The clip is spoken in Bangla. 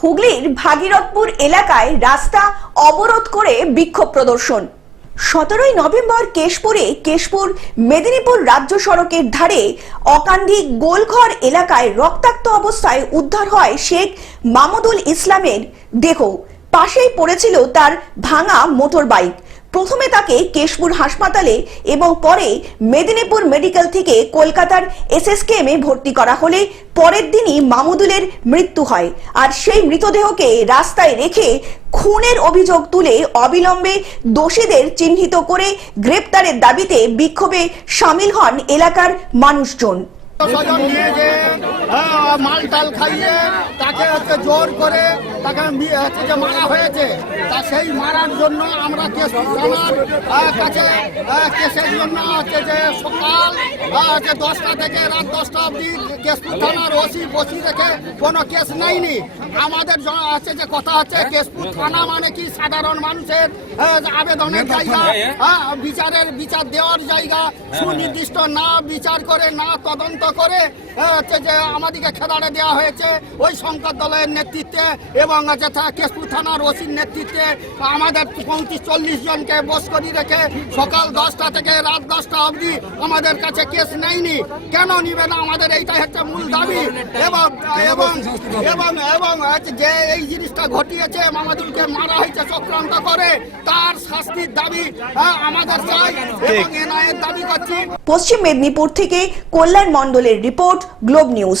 হুগলির ভাগীরথপুর এলাকায় রাস্তা অবরোধ করে বিক্ষোভ প্রদর্শন। সতেরোই নভেম্বর কেশপুরে কেশপুর মেদিনীপুর রাজ্য সড়কের ধারে অকান্দি গোলঘর এলাকায় রক্তাক্ত অবস্থায় উদ্ধার হয় শেখ মামুদুল ইসলামের দেহ। পাশেই পড়েছিল তার ভাঙা মোটর বাইক প্রথমে তাকে কেশপুর হাসপাতালে এবং পরে মেদিনীপুর মেডিকেল থেকে কলকাতার এসএসকেএমে ভর্তি করা হলে পরের দিনই মামুদুলের মৃত্যু হয়। আর সেই মৃতদেহকে রাস্তায় রেখে খুনের অভিযোগ তুলে অবিলম্বে দোষীদের চিহ্নিত করে গ্রেপ্তারের দাবিতে বিক্ষোভে সামিল হন এলাকার মানুষজন। স্বজন নিয়ে যে আহ, মাল টাল খাইয়ে তাকে জোর করে তাকে মারা হয়েছে। তা সেই মারার জন্য আমরা কেস থানার কাছে কেসের জন্য হচ্ছে যে সকাল হচ্ছে দশটা থেকে রাত দশটা অবধি কেশপুর থানার ওসি বসি রেখে কোনো কেস নেয়নি। আমাদের হচ্ছে যে কথা হচ্ছে কেশপুর থানা মানে কি? সাধারণ মানুষের আবেদনের জায়গা হ্যাঁ, বিচারের বিচার দেওয়ার জায়গা সুনির্দিষ্ট না বিচার করে না তদন্ত করে হচ্ছে যে আমাদেরকে খেদাড়ে দেওয়া হয়েছে। ওই সংকট দলের নেতৃত্বে এবং কেশপুর থানার ওসির নেতৃত্বে আমাদের পঁয়ত্রিশ, চল্লিশ জনকে বস করে রেখে সকাল দশটা থেকে রাত দশটা অবধি আমাদের কাছে কেস নেয়নি। কেন নিবে না? আমাদের এইটাই হচ্ছে মূল দাবি। এবং এবং এবং এবং যে এই জিনিসটা ঘটিয়েছে, মামাদুলকে মারা হয়েছে, চক্রান্ত করে, তার শাস্তির দাবি আমাদের চাই। এবং এনআইয়ের দাবি করছি। পশ্চিম মেদিনীপুর থেকে কল্যাণ মণ্ডলের রিপোর্ট, গ্লোব নিউজ।